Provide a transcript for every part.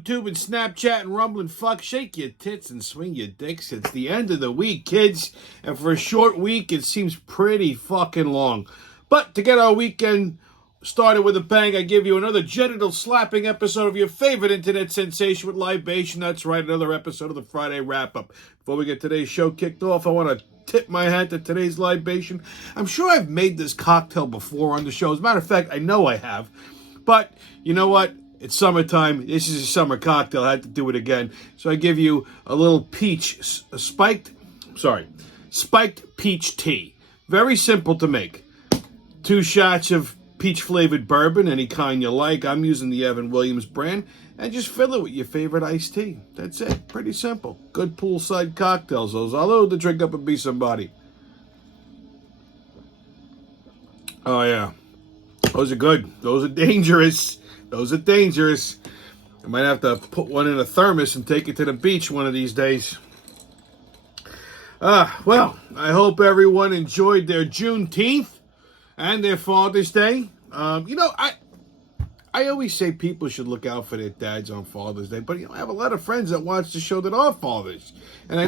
YouTube and Snapchat and Rumble and fuck. Shake your tits and swing your dicks. It's the end of the week, kids. And for a short week, it seems pretty fucking long. But to get our weekend started with a bang, I give you another genital slapping episode of your favorite internet sensation with libation. That's right, another episode of the Friday wrap-up. Before we get today's show kicked off, I want to tip my hat to today's libation. I'm sure I've made this cocktail before on the show. As a matter of fact, I know I have. But you know what? It's summertime. This is a summer cocktail. I had to do it again. So I give you a little spiked peach tea. Very simple to make. 2 shots of peach-flavored bourbon, any kind you like. I'm using the Evan Williams brand. And just fill it with your favorite iced tea. That's it. Pretty simple. Good poolside cocktails, those. Although to drink up and be somebody. Oh, yeah. Those are good. Those are dangerous. Those are dangerous. I might have to put one in a thermos and take it to the beach one of these days. Well, I hope everyone enjoyed their Juneteenth and their Father's Day. I always say people should look out for their dads on Father's Day, but I have a lot of friends that watch the show that are fathers, and I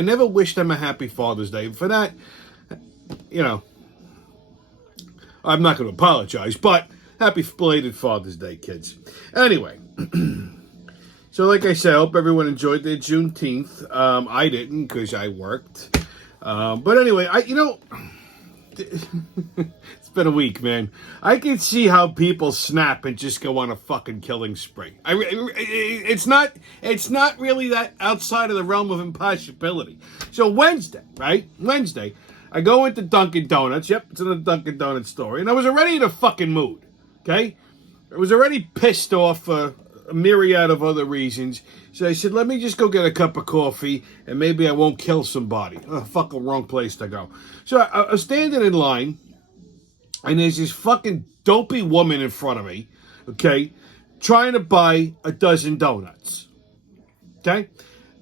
never wish them a happy Father's Day. For that, I'm not going to apologize, but happy belated Father's Day, kids. Anyway, so like I said, I hope everyone enjoyed their Juneteenth. I didn't because I worked. But anyway, it's been a week, man. I can see how people snap and just go on a fucking killing spree. It's not really that outside of the realm of impossibility. So Wednesday, I go into Dunkin' Donuts. Yep, it's another Dunkin' Donuts story. And I was already in a fucking mood, okay? I was already pissed off for a myriad of other reasons. So I said, let me just go get a cup of coffee and maybe I won't kill somebody. Oh, fucking wrong place to go. So I was standing in line and there's this fucking dopey woman in front of me, okay, trying to buy a dozen donuts, okay?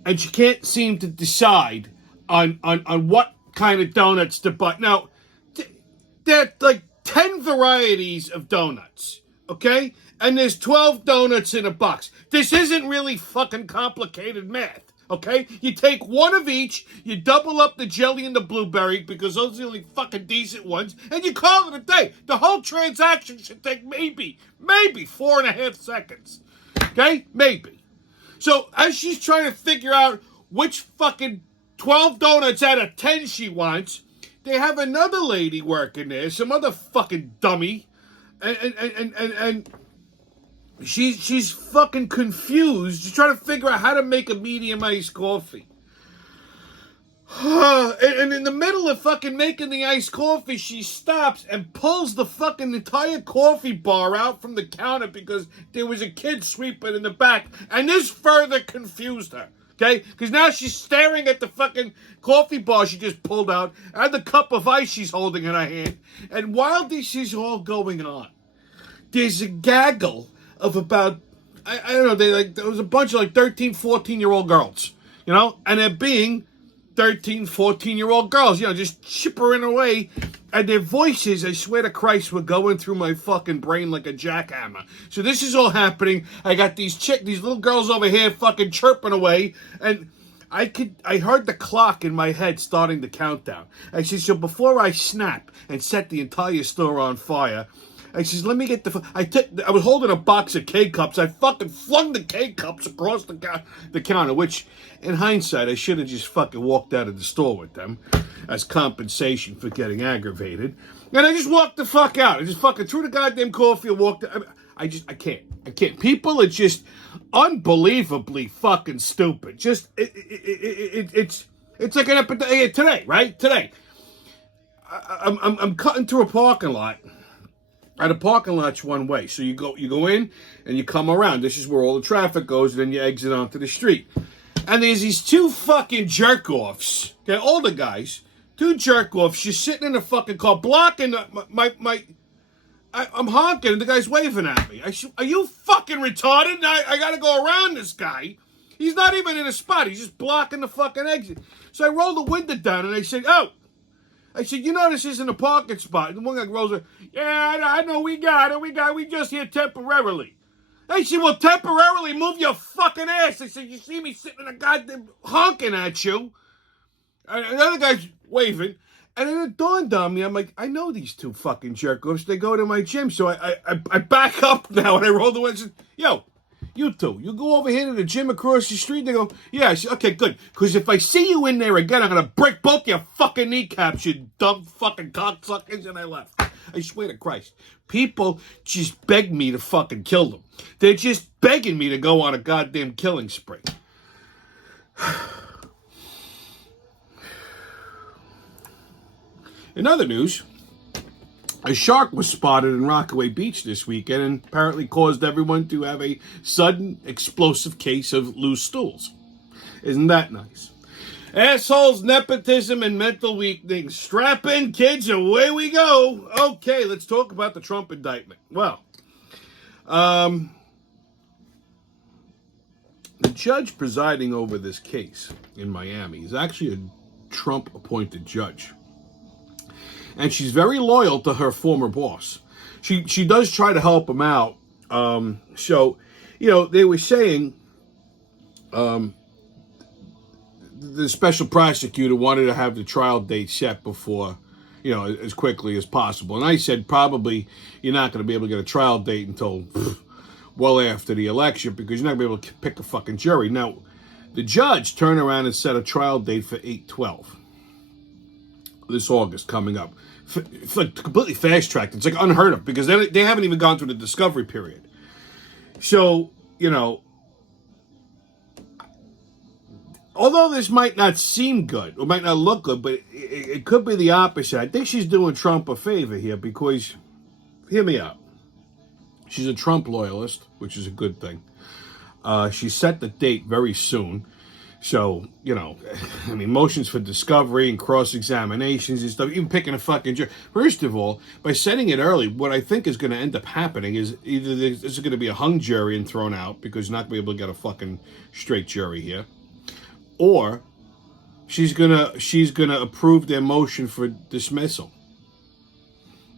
And she can't seem to decide on what kind of donuts to buy. Now, there are like 10 varieties of donuts, okay? And there's 12 donuts in a box. This isn't really fucking complicated math, okay? You take one of each, you double up the jelly and the blueberry, because those are the only fucking decent ones, and you call it a day. The whole transaction should take maybe 4.5 seconds, okay? Maybe. So as she's trying to figure out which fucking 12 donuts out of 10 she wants, they have another lady working there, some other fucking dummy, and she's fucking confused. She's trying to figure out how to make a medium iced coffee. And in the middle of fucking making the iced coffee, she stops and pulls the fucking entire coffee bar out from the counter because there was a kid sweeping in the back. And this further confused her. Okay? Because now she's staring at the fucking coffee bar she just pulled out and the cup of ice she's holding in her hand. And while this is all going on, there's a gaggle of about, I don't know, there was a bunch of 13, 14-year-old girls, and they're being 13, 14-year-old girls, just chippering away. And their voices, I swear to Christ, were going through my fucking brain like a jackhammer. So this is all happening. I got these little girls over here fucking chirping away. And I heard the clock in my head starting the countdown. I said, so before I snap and set the entire store on fire, I says, let me get I was holding a box of K-Cups. I fucking flung the K-Cups across the counter, which, in hindsight, I should have just fucking walked out of the store with them as compensation for getting aggravated. And I just walked the fuck out. I just fucking threw the goddamn coffee and walked out. I can't. People are just unbelievably fucking stupid. Just, it's like an epidemic. Today, right? Today. I'm cutting through a parking lot. And the parking lot's one way. So you go in and you come around. This is where all the traffic goes, and then you exit onto the street. And there's these 2 fucking jerk-offs. Okay, older guys. 2 jerk-offs. She's sitting in the fucking car, blocking I'm honking, and the guy's waving at me. Are you fucking retarded? I gotta go around this guy. He's not even in a spot. He's just blocking the fucking exit. So I roll the window down, and I said, this isn't a parking spot. And the one guy rolls, yeah, I know, we got it. We just here temporarily. I said, well, temporarily move your fucking ass. I said, you see me sitting in a goddamn honking at you. And another guy's waving. And then it dawned on me, I'm like, I know these two fucking jerk-offs. They go to my gym. So I back up now and I roll the window and said, yo, you two, you go over here to the gym across the street. They go, yeah. I said, okay, good. Because if I see you in there again, I'm going to break both your fucking kneecaps, you dumb fucking cocksuckers. And I left. I swear to Christ. People just beg me to fucking kill them. They're just begging me to go on a goddamn killing spree. In other news, a shark was spotted in Rockaway Beach this weekend and apparently caused everyone to have a sudden explosive case of loose stools. Isn't that nice? Assholes, nepotism, and mental weaklings. Strap in, kids, away we go. Okay, let's talk about the Trump indictment. Well, the judge presiding over this case in Miami is actually a Trump-appointed judge. And she's very loyal to her former boss. She does try to help him out. So, you know, they were saying the special prosecutor wanted to have the trial date set before, you know, as quickly as possible. And I said, probably you're not going to be able to get a trial date until well after the election because you're not going to be able to pick a fucking jury. Now, the judge turned around and set a trial date for 8/12 this August coming up. It's like completely fast-tracked. It's like unheard of because they haven't even gone through the discovery period. So, you know, although this might not seem good or might not look good, but it could be the opposite. I think she's doing Trump a favor here because, hear me out, she's a Trump loyalist, which is a good thing. She set the date very soon. So, you know, I mean, motions for discovery and cross-examinations and stuff, even picking a fucking jury. First of all, by setting it early, what I think is going to end up happening is either this is going to be a hung jury and thrown out because you're not going to be able to get a fucking straight jury here, or she's gonna approve their motion for dismissal.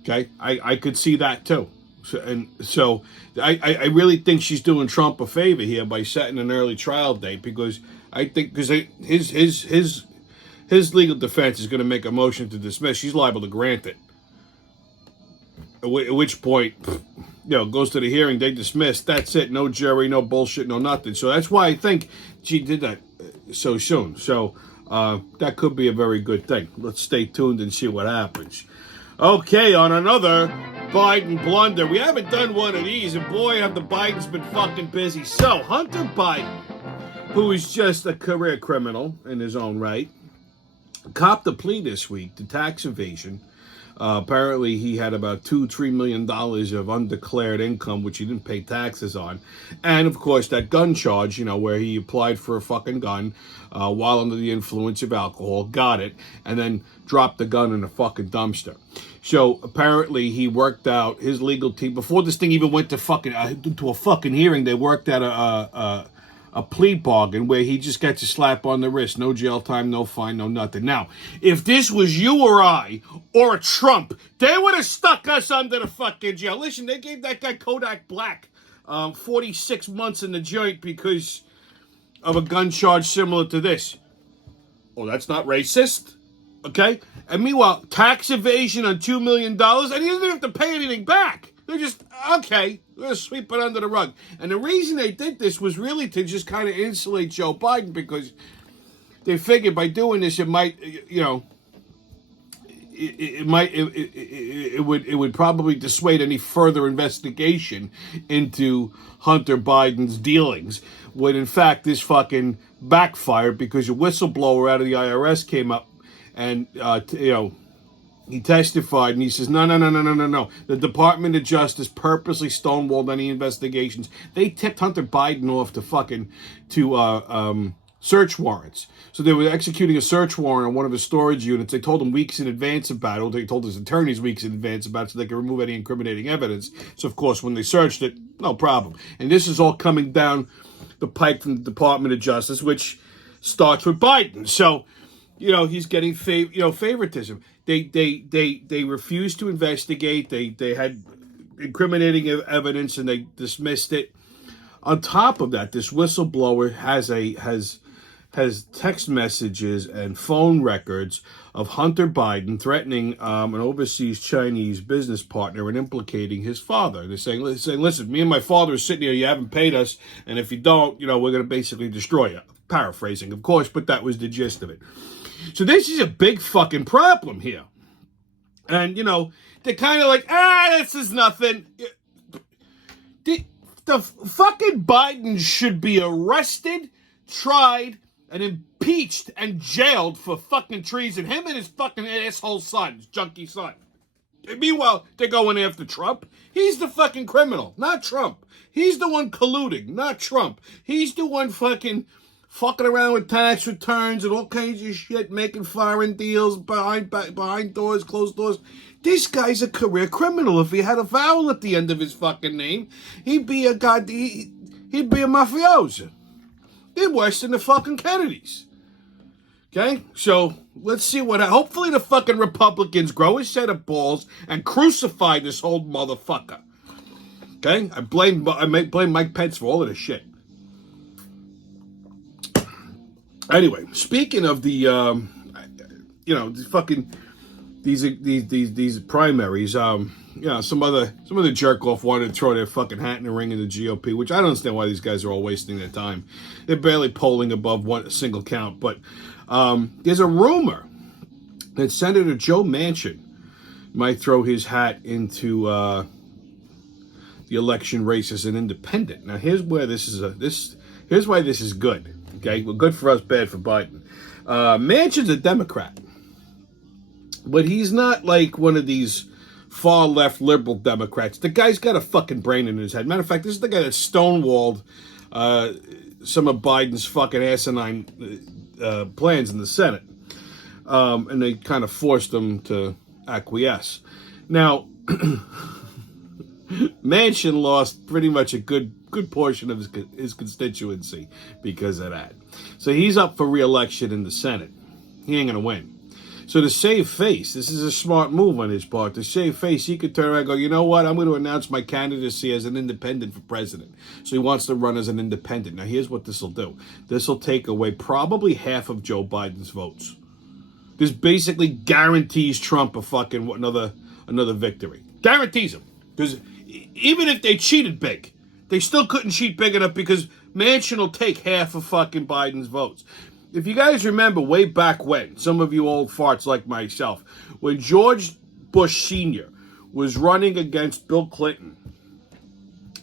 Okay, I could see that too. So I really think she's doing Trump a favor here by setting an early trial date because I think his legal defense is going to make a motion to dismiss. She's liable to grant it. At which point, you know, goes to the hearing, they dismiss. That's it. No jury, no bullshit, no nothing. So that's why I think she did that so soon. So that could be a very good thing. Let's stay tuned and see what happens. Okay, on another Biden blunder. We haven't done one of these, and boy, have the Bidens been fucking busy. So, Hunter Biden, who is just a career criminal in his own right, copped a plea this week to tax evasion. Apparently, he had about $2-3 million of undeclared income, which he didn't pay taxes on. And, of course, that gun charge, you know, where he applied for a fucking gun while under the influence of alcohol, got it, and then dropped the gun in a fucking dumpster. So, apparently, he worked out his legal team. Before this thing even went to a fucking hearing, they worked out a plea bargain where he just gets a slap on the wrist. No jail time, no fine, no nothing. Now, if this was you or I or a Trump, they would have stuck us under the fucking jail. Listen, they gave that guy Kodak Black 46 months in the joint because of a gun charge similar to this. Oh, that's not racist? Okay? And meanwhile, tax evasion on $2 million, and he didn't have to pay anything back. They're just, okay, we're going to sweep it under the rug. And the reason they did this was really to just kind of insulate Joe Biden because they figured by doing this, it might, you know, it would probably dissuade any further investigation into Hunter Biden's dealings. When in fact this fucking backfired because a whistleblower out of the IRS came up and, you know, he testified and he says, no. The Department of Justice purposely stonewalled any investigations. They tipped Hunter Biden off to search warrants. So they were executing a search warrant on one of his storage units. They told him weeks in advance about it. They told his attorneys weeks in advance about it so they could remove any incriminating evidence. So, of course, when they searched it, no problem. And this is all coming down the pike from the Department of Justice, which starts with Biden. So, you know, he's getting favoritism. They refused to investigate. They had incriminating evidence and they dismissed it. On top of that, this whistleblower has text messages and phone records of Hunter Biden threatening an overseas Chinese business partner and implicating his father. They're saying, listen, me and my father are sitting here, you haven't paid us, and if you don't, we're going to basically destroy you. Paraphrasing, of course, but that was the gist of it. So this is a big fucking problem here. And, they're kind of like, this is nothing. The fucking Biden should be arrested, tried, and impeached and jailed for fucking treason. Him and his fucking asshole son, his junkie son. And meanwhile, they're going after Trump. He's the fucking criminal, not Trump. He's the one colluding, not Trump. He's the one fucking around with tax returns and all kinds of shit, making foreign deals behind doors, closed doors. This guy's a career criminal. If he had a vowel at the end of his fucking name, he'd be a mafioso. They're worse than the fucking Kennedys. Okay? So, let's see hopefully the fucking Republicans grow a set of balls and crucify this whole motherfucker. Okay? I blame Mike Pence for all of this shit. Anyway, speaking of the these primaries, some other jerk off wanted to throw their fucking hat in the ring in the GOP, which I don't understand why these guys are all wasting their time. They're barely polling above a single count, but there's a rumor that Senator Joe Manchin might throw his hat into the election race as an independent. Now, here's why this is good. Okay, well, good for us, bad for Biden. Manchin's a Democrat, but he's not like one of these far left liberal Democrats. The guy's got a fucking brain in his head. Matter of fact, this is the guy that stonewalled some of Biden's fucking asinine plans in the Senate, and they kind of forced him to acquiesce. Now, Manchin lost pretty much a good portion of his constituency because of that. So he's up for re-election in the Senate. He ain't going to win. So to save face, this is a smart move on his part. To save face, he could turn around and go, you know what? I'm going to announce my candidacy as an independent for president. So he wants to run as an independent. Now, here's what this will do. This will take away probably half of Joe Biden's votes. This basically guarantees Trump a fucking another victory. Guarantees him. Because even if they cheated big, they still couldn't cheat big enough because Manchin will take half of fucking Biden's votes. If you guys remember way back when, some of you old farts like myself, when George Bush Sr. was running against Bill Clinton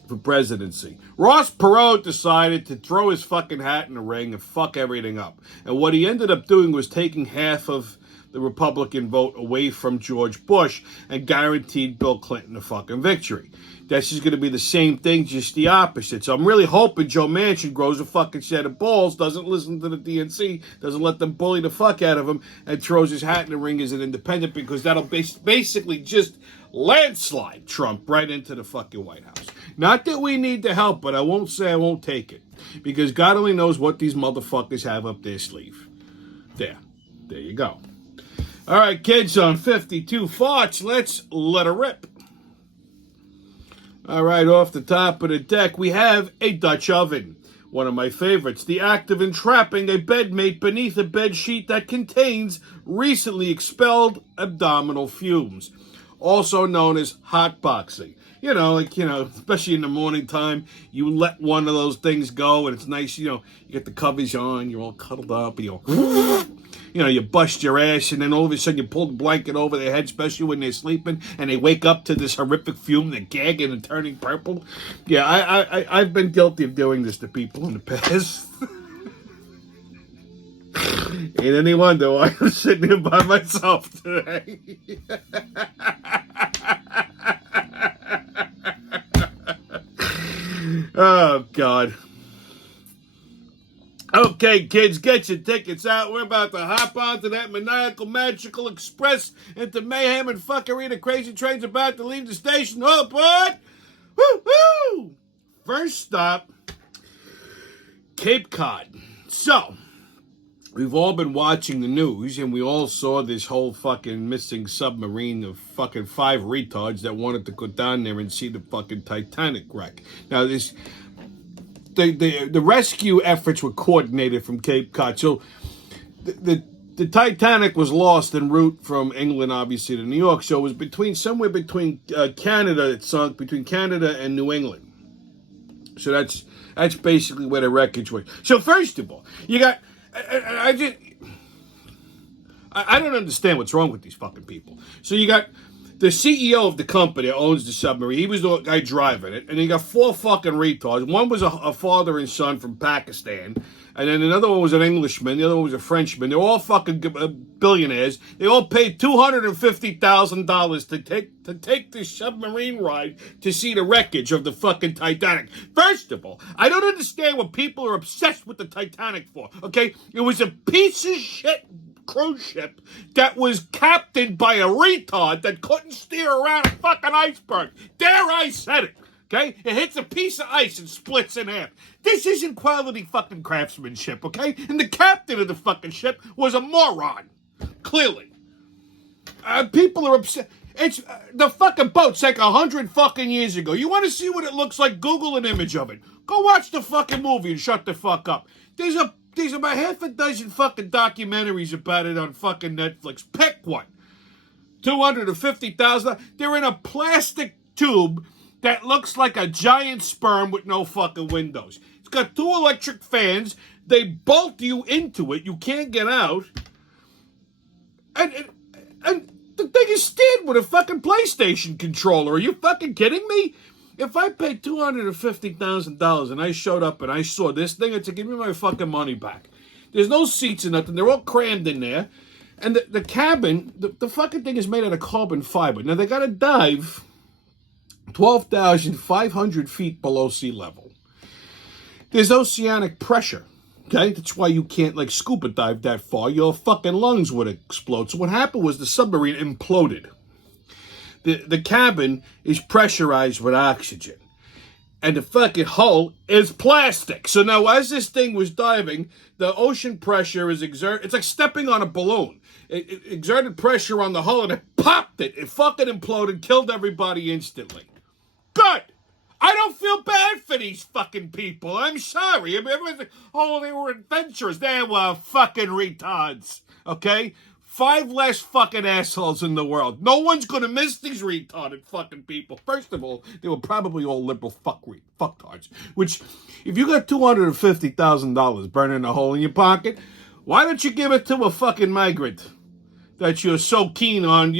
for presidency, Ross Perot decided to throw his fucking hat in the ring and fuck everything up. And what he ended up doing was taking half of the Republican vote away from George Bush and guaranteed Bill Clinton a fucking victory. That's just going to be the same thing, just the opposite. So I'm really hoping Joe Manchin grows a fucking set of balls, doesn't listen to the DNC, doesn't let them bully the fuck out of him, and throws his hat in the ring as an independent, because that'll basically just landslide Trump right into the fucking White House. Not that we need the help, but I won't say I won't take it, because God only knows what these motherfuckers have up their sleeve. There you go. All right, kids, on 52 farts, let's let her rip. All right, off the top of the deck, we have a Dutch oven. One of my favorites. The act of entrapping a bedmate beneath a bed sheet that contains recently expelled abdominal fumes. Also known as hotboxing. Especially in the morning time, you let one of those things go and it's nice, you get the covers on, you're all cuddled up, you bust your ass, and then all of a sudden you pull the blanket over their head, especially when they're sleeping, and they wake up to this horrific fume, they're gagging and turning purple. Yeah, I've been guilty of doing this to people in the past. Ain't any wonder why I'm sitting here by myself today. Oh, God. Okay, kids, get your tickets out. We're about to hop onto that maniacal, magical express into mayhem and fuckery. The crazy train's about to leave the station. Oh, boy! Woo-hoo! First stop, Cape Cod. So, we've all been watching the news, and we all saw this whole fucking missing submarine of fucking 5 retards that wanted to go down there and see the fucking Titanic wreck. Now, the rescue efforts were coordinated from Cape Cod. So the Titanic was lost en route from England, obviously, to New York. So it was somewhere between Canada. It sunk between Canada and New England. So that's basically where the wreckage was. So first of all, you got I don't understand what's wrong with these fucking people. So you got the CEO of the company that owns the submarine. He was the guy driving it. And you got 4 fucking retards. One was a father and son from Pakistan. And then another one was an Englishman. The other one was a Frenchman. They're all fucking billionaires. They all paid $250,000 to take this submarine ride to see the wreckage of the fucking Titanic. First of all, I don't understand what people are obsessed with the Titanic for, okay? It was a piece of shit cruise ship that was captained by a retard that couldn't steer around a fucking iceberg. Dare I said it, okay? It hits a piece of ice and splits in half. This isn't quality fucking craftsmanship, okay? And the captain of the fucking ship was a moron, clearly. People are upset. It's the fucking boat's like 100 fucking years ago. You want to see what it looks like? Google an image of it. Go watch the fucking movie and shut the fuck up. There's about half a dozen fucking documentaries about it on fucking Netflix. Pick one. $250,000. They're in a plastic tube that looks like a giant sperm with no fucking windows. It's got 2 electric fans. They bolt you into it. You can't get out. And the thing is steered with a fucking PlayStation controller. Are you fucking kidding me? If I paid $250,000 and I showed up and I saw this thing, I'd say, give me my fucking money back. There's no seats or nothing. They're all crammed in there. And the cabin, the fucking thing is made out of carbon fiber. Now, they got to dive 12,500 feet below sea level. There's oceanic pressure, okay? That's why you can't, like, scuba dive that far. Your fucking lungs would explode. So what happened was the submarine imploded. The cabin is pressurized with oxygen. And the fucking hull is plastic. So now as this thing was diving, the ocean pressure is exerted. It's like stepping on a balloon. It exerted pressure on the hull and it popped it. It fucking imploded, killed everybody instantly. Good. I don't feel bad for these fucking people. I'm sorry. I mean, everyone's like, oh, they were adventurous. They were fucking retards. Okay? 5 less fucking assholes in the world. No one's gonna miss these retarded fucking people. First of all, they were probably all liberal fucktards. Which, if you got $250,000 burning a hole in your pocket, why don't you give it to a fucking migrant that you're so keen on,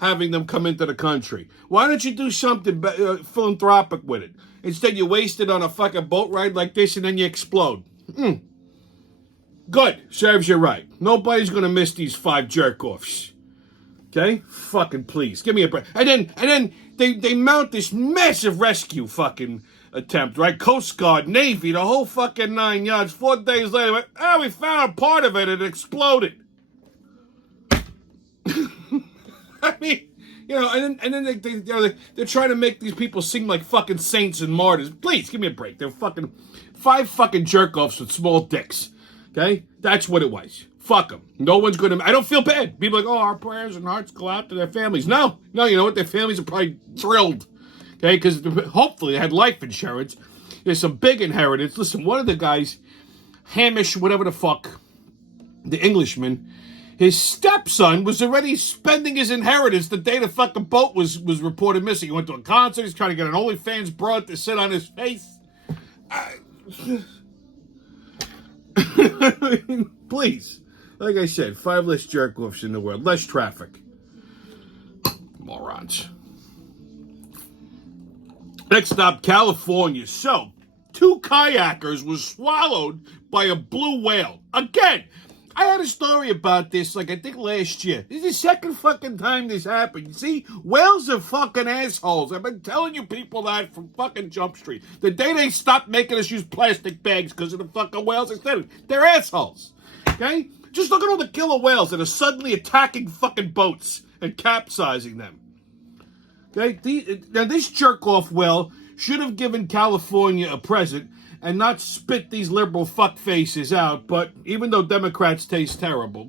having them come into the country? Why don't you do something philanthropic with it? Instead, you waste it on a fucking boat ride like this and then you explode. Good. Serves you right. Nobody's going to miss these 5 jerk-offs. Okay? Fucking please. Give me a break. And then they mount this massive rescue fucking attempt, right? Coast Guard, Navy, the whole fucking 9 yards. 4 days later, we found a part of it. It exploded. I mean, and then they're trying to make these people seem like fucking saints and martyrs. Please, give me a break. They're fucking 5 fucking jerk-offs with small dicks. Okay? That's what it was. Fuck them. No one's going to... I don't feel bad. People are like, our prayers and hearts go out to their families. No, you know what? Their families are probably thrilled. Okay? Because hopefully they had life insurance. There's some big inheritance. Listen, one of the guys, Hamish, whatever the fuck, the Englishman, his stepson was already spending his inheritance the day the fucking boat was reported missing. He went to a concert. He's trying to get an OnlyFans broad to sit on his face. Please. Like I said, 5 less jerk-offs in the world. Less traffic. Morons. Next stop, California. So, 2 kayakers were swallowed by a blue whale. Again, I had a story about this, I think last year. This is the second fucking time this happened. See, whales are fucking assholes. I've been telling you people that from fucking Jump Street. The day they stopped making us use plastic bags because of the fucking whales, they're assholes. Okay? Just look at all the killer whales that are suddenly attacking fucking boats and capsizing them. Okay? Now, this jerk-off whale should have given California a present and not spit these liberal fuckfaces out, but even though Democrats taste terrible,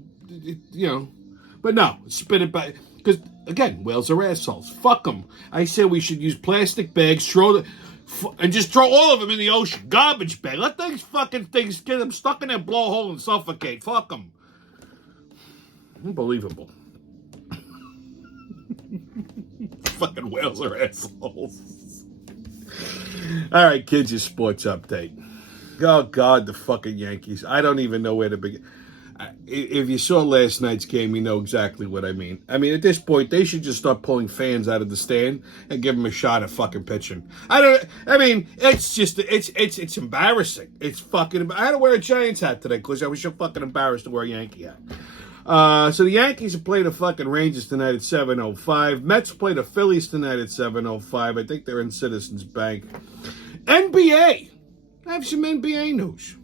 but no, spit it back. Because, again, whales are assholes. Fuck them. I said we should use plastic bags, and just throw all of them in the ocean. Garbage bag. Let these fucking things get them stuck in their blowhole and suffocate. Fuck them. Unbelievable. Fucking whales are assholes. All right, kids, your sports update. Oh, God, the fucking Yankees. I don't even know where to begin. If you saw last night's game, you know exactly what I mean. I mean, at this point, they should just start pulling fans out of the stand and give them a shot at fucking pitching. It's embarrassing. It's fucking, I had to wear a Giants hat today because I was so fucking embarrassed to wear a Yankee hat. So the Yankees have played the fucking Rangers tonight at 7:05. Mets play the Phillies tonight at 7:05. I think they're in Citizens Bank. NBA. I have some NBA news.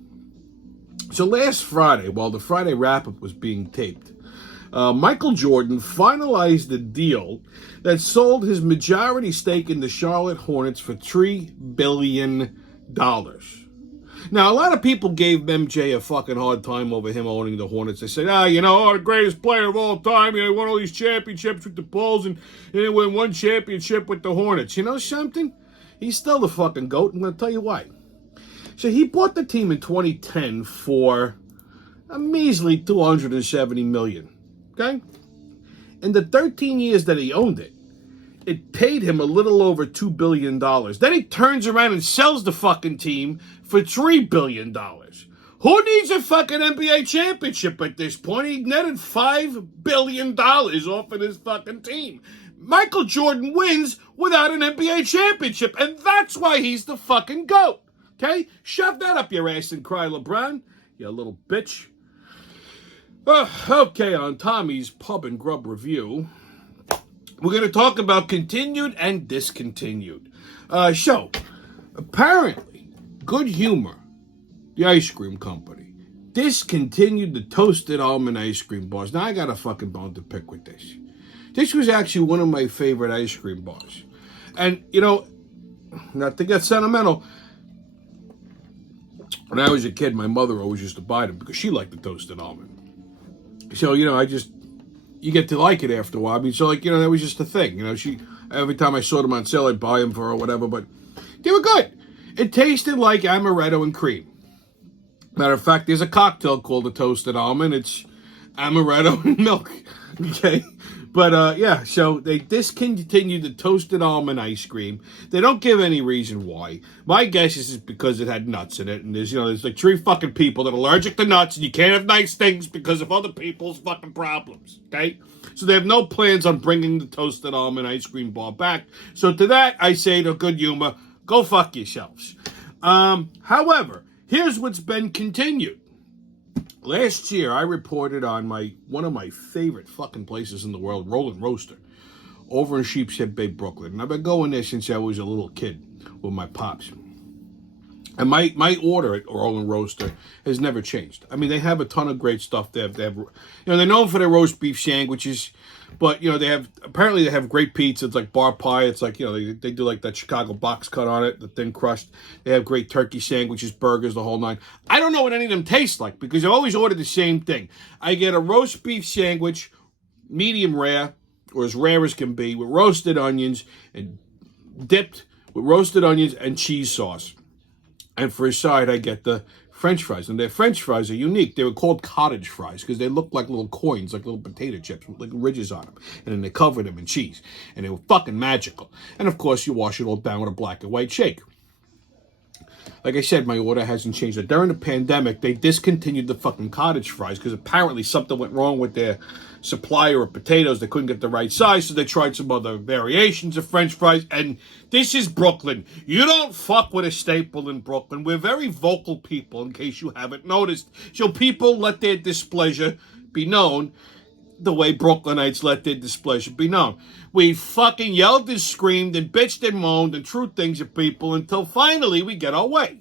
So last Friday, while the Friday wrap-up was being taped, Michael Jordan finalized the deal that sold his majority stake in the Charlotte Hornets for $3 billion. Now, a lot of people gave MJ a fucking hard time over him owning the Hornets. They said, the greatest player of all time. He won all these championships with the Bulls and he won one championship with the Hornets. You know something? He's still the fucking GOAT. I'm going to tell you why. So he bought the team in 2010 for a measly $270 million. Okay? In the 13 years that he owned it, it paid him a little over $2 billion. Then he turns around and sells the fucking team for $3 billion. Who needs a fucking NBA championship at this point? He netted $5 billion off of his fucking team. Michael Jordan wins without an NBA championship, and that's why he's the fucking GOAT. Okay? Shove that up your ass and cry, LeBron, you little bitch. Okay, on Tommy's Pub and Grub Review, we're going to talk about continued and discontinued. So, apparently, Good Humor, the ice cream company, discontinued the toasted almond ice cream bars. Now, I got a fucking bone to pick with this. This was actually one of my favorite ice cream bars. And, not to get sentimental, when I was a kid, my mother always used to buy them because she liked the toasted almond. So, you get to like it after a while. I mean, so, that was just a thing. Every time I saw them on sale, I'd buy them for her or whatever, but they were good. It tasted like amaretto and cream. Matter of fact, there's a cocktail called the toasted almond. It's amaretto and milk. Okay? But, so they discontinued the toasted almond ice cream. They don't give any reason why. My guess is because it had nuts in it. And there's like 3 fucking people that are allergic to nuts, and you can't have nice things because of other people's fucking problems. Okay? So they have no plans on bringing the toasted almond ice cream bar back. So to that, I say to Good Humor, go fuck yourselves. However, here's what's been continued. Last year, I reported on one of my favorite fucking places in the world, Rollin' Roaster, over in Sheepshead Bay, Brooklyn. And I've been going there since I was a little kid with my pops. And my order at Rollin' Roaster has never changed. I mean, they have a ton of great stuff. They have they're known for their roast beef sandwiches, but they have great pizza. It's like bar pie. It's like they do like that Chicago box cut on it, the thin crust. They have great turkey sandwiches, burgers, the whole nine. I don't know what any of them taste like because I always order the same thing. I get a roast beef sandwich, medium rare or as rare as can be, with roasted onions and dipped with roasted onions and cheese sauce. And for a side, I get the French fries. And their French fries are unique. They were called cottage fries because they look like little coins, like little potato chips with like ridges on them. And then they covered them in cheese. And they were fucking magical. And of course, you wash it all down with a black and white shake. Like I said, my order hasn't changed. During the pandemic, they discontinued the fucking cottage fries because apparently something went wrong with their supplier of potatoes. They couldn't get the right size, so they tried some other variations of French fries. And this is Brooklyn. You don't fuck with a staple in Brooklyn. We're very vocal people, in case you haven't noticed. So people let their displeasure be known the way Brooklynites let their displeasure be known. We fucking yelled and screamed and bitched and moaned and threw things at people until finally we get our way.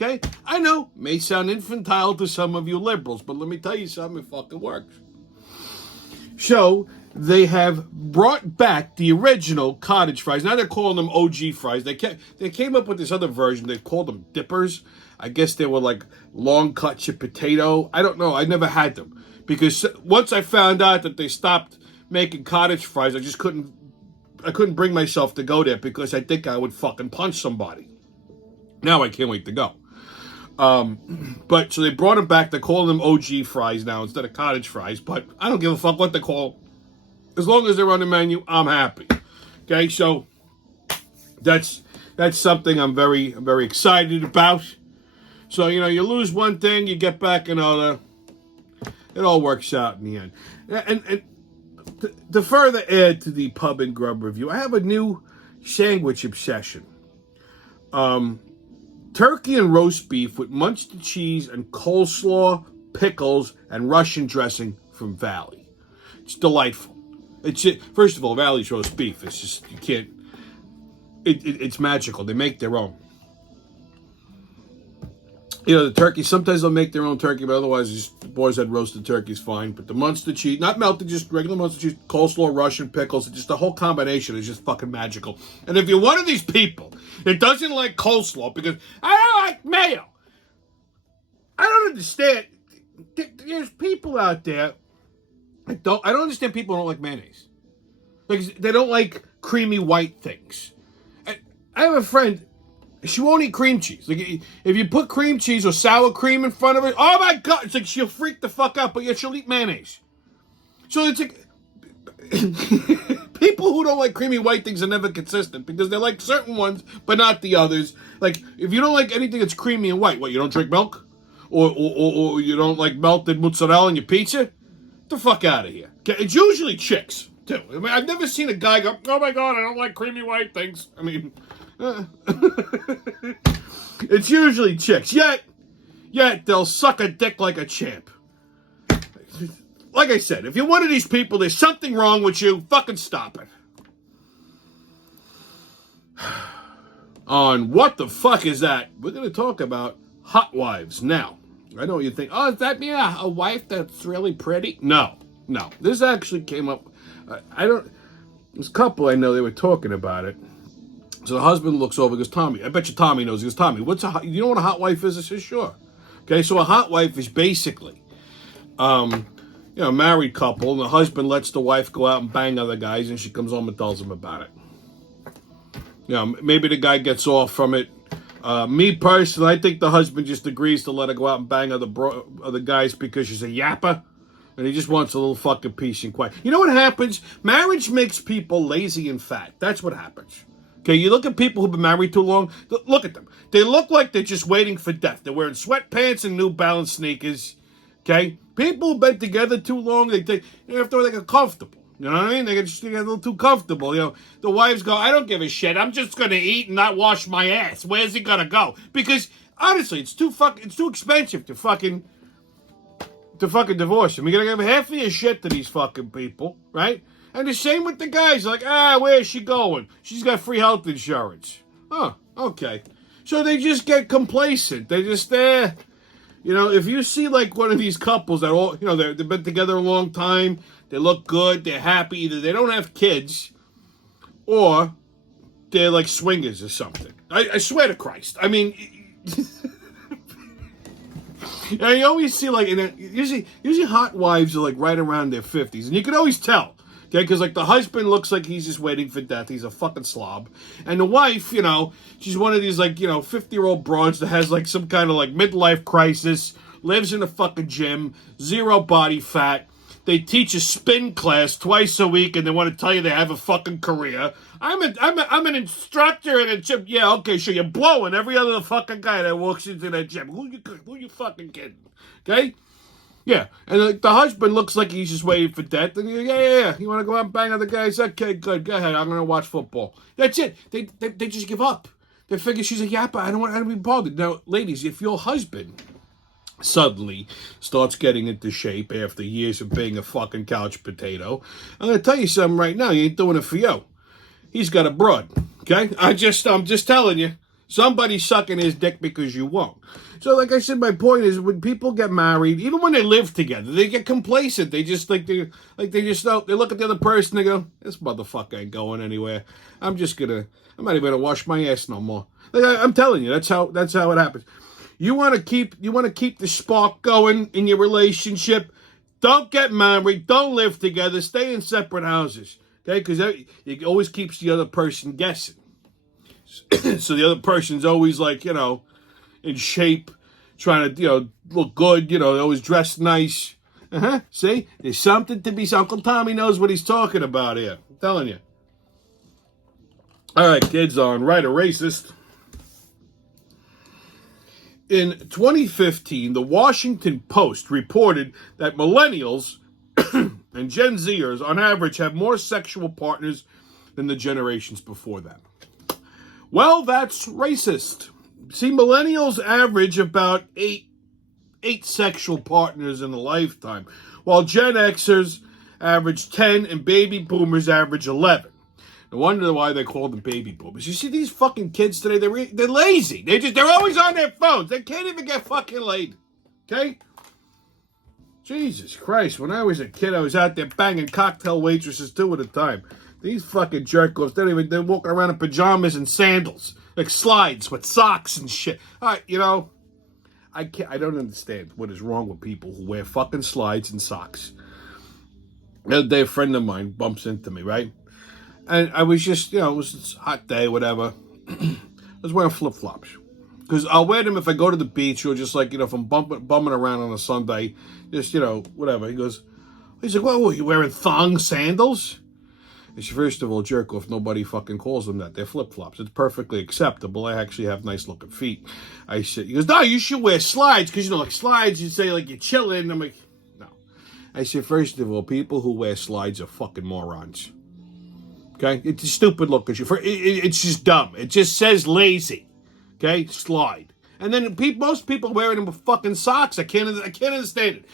Okay? I know, may sound infantile to some of you liberals, but let me tell you something, it fucking works. So, they have brought back the original cottage fries. Now they're calling them OG fries. They came up with this other version. They called them dippers. I guess they were like long cut chip potato. I don't know. I never had them. Because once I found out that they stopped making cottage fries, I just couldn't couldn't bring myself to go there because I think I would fucking punch somebody. Now I can't wait to go. But so they brought them back. They're calling them OG fries now instead of cottage fries. But I don't give a fuck what they call. As long as they're on the menu, I'm happy. Okay, so that's something I'm very excited about. So you lose one thing, you get back another. It all works out in the end. And to further add to the pub and grub review, I have a new sandwich obsession. Turkey and roast beef with Munster cheese and coleslaw, pickles, and Russian dressing from Valley. It's delightful. First of all, Valley's roast beef. It's just, you can't. It's magical. They make their own. The turkey, sometimes they'll make their own turkey, but otherwise, just the boys had roasted turkey is fine. But the Munster cheese, not melted, just regular Munster cheese, coleslaw, Russian pickles, just the whole combination is just fucking magical. And if you're one of these people that doesn't like coleslaw because I don't like mayo, I don't understand. There's people out there I don't understand people who don't like mayonnaise. Like, they don't like creamy white things. I have a friend. She won't eat cream cheese. Like, if you put cream cheese or sour cream in front of her, oh my God, it's like she'll freak the fuck out, but yet she'll eat mayonnaise. So it's like, people who don't like creamy white things are never consistent because they like certain ones, but not the others. Like, if you don't like anything that's creamy and white, what, you don't drink milk? Or you don't like melted mozzarella in your pizza? Get the fuck out of here. Okay, it's usually chicks, too. I mean, I've never seen a guy go, oh my God, I don't like creamy white things. I mean... it's usually chicks. Yet they'll suck a dick like a champ. Like I said, if you're one of these people, there's something wrong with you. Fucking stop it. On What the Fuck Is That? We're going to talk about hot wives. Now, I know you think, oh, is that me? A wife that's really pretty? No. This actually came up. There's a couple I know, they were talking about it. So the husband looks over and goes, Tommy, I bet you Tommy knows. He goes, Tommy, you know what a hot wife is? I said, sure. Okay, so a hot wife is basically, a married couple, and the husband lets the wife go out and bang other guys, and she comes home and tells him about it. Maybe the guy gets off from it. Me personally, I think the husband just agrees to let her go out and bang other guys because she's a yapper, and he just wants a little fucking peace and quiet. You know what happens? Marriage makes people lazy and fat. That's what happens. Okay, you look at people who've been married too long, look at them. They look like they're just waiting for death. They're wearing sweatpants and New Balance sneakers, okay? People who've been together too long, they get comfortable. You know what I mean? They get a little too comfortable. The wives go, I don't give a shit. I'm just going to eat and not wash my ass. Where's he going to go? Because, honestly, it's too expensive to fucking divorce him. You're going to give half of your shit to these fucking people, right? And the same with the guys, like, where's she going? She's got free health insurance. Oh, okay. So they just get complacent. They just, if you see, like, one of these couples that all, they've been together a long time, they look good, they're happy, either they don't have kids, or they're, like, swingers or something. I swear to Christ. I mean, you always see, like, usually hot wives are, like, right around their 50s, and you can always tell. Okay, because, like, the husband looks like he's just waiting for death. He's a fucking slob. And the wife, she's one of these, like, 50-year-old broads that has, like, some kind of, like, midlife crisis, lives in a fucking gym, zero body fat. They teach a spin class twice a week, and they want to tell you they have a fucking career. I'm an instructor in a gym. Yeah, okay, sure, you're blowing every other fucking guy that walks into that gym. Who you fucking kidding? Okay? Yeah, and the husband looks like he's just waiting for death. And yeah. You want to go out and bang other guys? Okay, good. Go ahead. I'm going to watch football. That's it. They just give up. They figure she's a yapper. I don't want to be bothered. Now, ladies, if your husband suddenly starts getting into shape after years of being a fucking couch potato, I'm going to tell you something right now. He ain't doing it for you. He's got a broad. Okay? I'm just telling you. Somebody's sucking his dick because you won't. So, like I said, my point is when people get married, even when they live together, they get complacent. They just they look at the other person, they go, this motherfucker ain't going anywhere. I'm not even gonna wash my ass no more. Like, I'm telling you, that's how it happens. You want to keep the spark going in your relationship. Don't get married. Don't live together. Stay in separate houses. Okay, because it always keeps the other person guessing. So the other person's always like, in shape, trying to, look good, always dressed nice. See? There's something to be... Uncle Tommy knows what he's talking about here. I'm telling you. All right, kids, on Right or Racist. In 2015, the Washington Post reported that millennials and Gen Zers, on average, have more sexual partners than the generations before them. Well, that's racist. See, millennials average about eight sexual partners in a lifetime, while Gen Xers average 10 and baby boomers average 11. No wonder why they call them baby boomers. You see these fucking kids today, they're lazy. They're always on their phones. They can't even get fucking laid. Okay? Jesus Christ, when I was a kid, I was out there banging cocktail waitresses 2 at a time. These fucking jerk-offs, they're walking around in pajamas and sandals, like slides with socks and shit. All right, I don't understand what is wrong with people who wear fucking slides and socks. The other day, a friend of mine bumps into me, right? And I was just, it was a hot day, whatever. I was wearing flip-flops. Because I'll wear them if I go to the beach or just like, if I'm bumming around on a Sunday, just, whatever. He's like, well, you wearing thong sandals? I said, first of all, jerk off, nobody fucking calls them that. They're flip-flops. It's perfectly acceptable. I actually have nice-looking feet. He goes, no, you should wear slides. Because, like slides, you say, like, you're chilling. I'm like, no. I said, first of all, people who wear slides are fucking morons. Okay? It's a stupid look. It's just dumb. It just says lazy. Okay? Slide. And then most people wearing them with fucking socks. I can't understand it.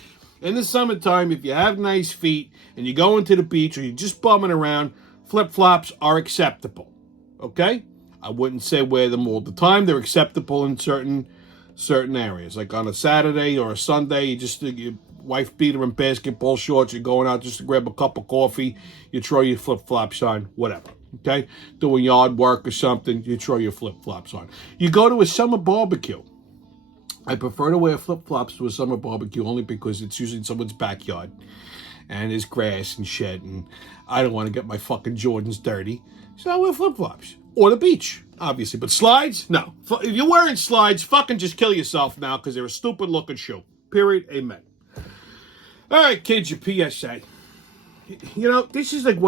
In the summertime, if you have nice feet and you're going to the beach or you're just bumming around, flip-flops are acceptable. Okay? I wouldn't say wear them all the time. They're acceptable in certain areas. Like on a Saturday or a Sunday, your wife beater and basketball shorts, you're going out just to grab a cup of coffee, you throw your flip-flops on, whatever. Okay? Doing yard work or something, you throw your flip-flops on. You go to a summer barbecue. I prefer to wear flip-flops to a summer barbecue only because it's usually in someone's backyard and there's grass and shit and I don't want to get my fucking Jordans dirty. So I wear flip-flops. Or the beach, obviously. But slides? No. If you're wearing slides, fucking just kill yourself now because they're a stupid-looking shoe. Period. Amen. All right, kids, your PSA. This is like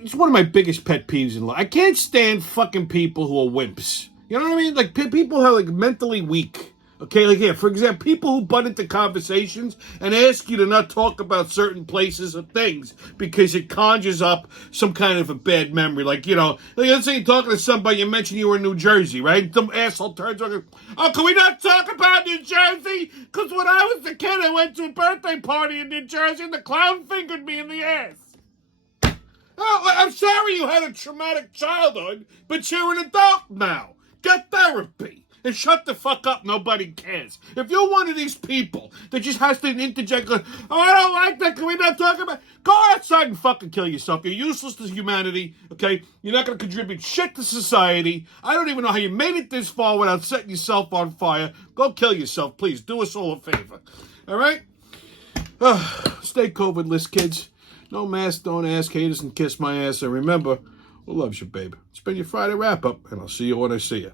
it's one of my biggest pet peeves in life. I can't stand fucking people who are wimps. You know what I mean? Like, people who are, like, mentally weak. Okay? Like, here, for example, people who butt into conversations and ask you to not talk about certain places or things because it conjures up some kind of a bad memory. Like, let's say you're talking to somebody, you mentioned you were in New Jersey, right? Some asshole turns around, oh, can we not talk about New Jersey? Because when I was a kid, I went to a birthday party in New Jersey and the clown fingered me in the ass. Oh, I'm sorry you had a traumatic childhood, but you're an adult now. Get therapy. And shut the fuck up. Nobody cares. If you're one of these people that just has to interject, oh, I don't like that. Can we not talk about it? Go outside and fucking kill yourself. You're useless to humanity, okay? You're not going to contribute shit to society. I don't even know how you made it this far without setting yourself on fire. Go kill yourself, please. Do us all a favor. All right? Stay COVID-less, kids. No mask, don't ask, haters, and kiss my ass. And remember, who loves you, babe? It's been your Friday wrap-up, and I'll see you when I see you.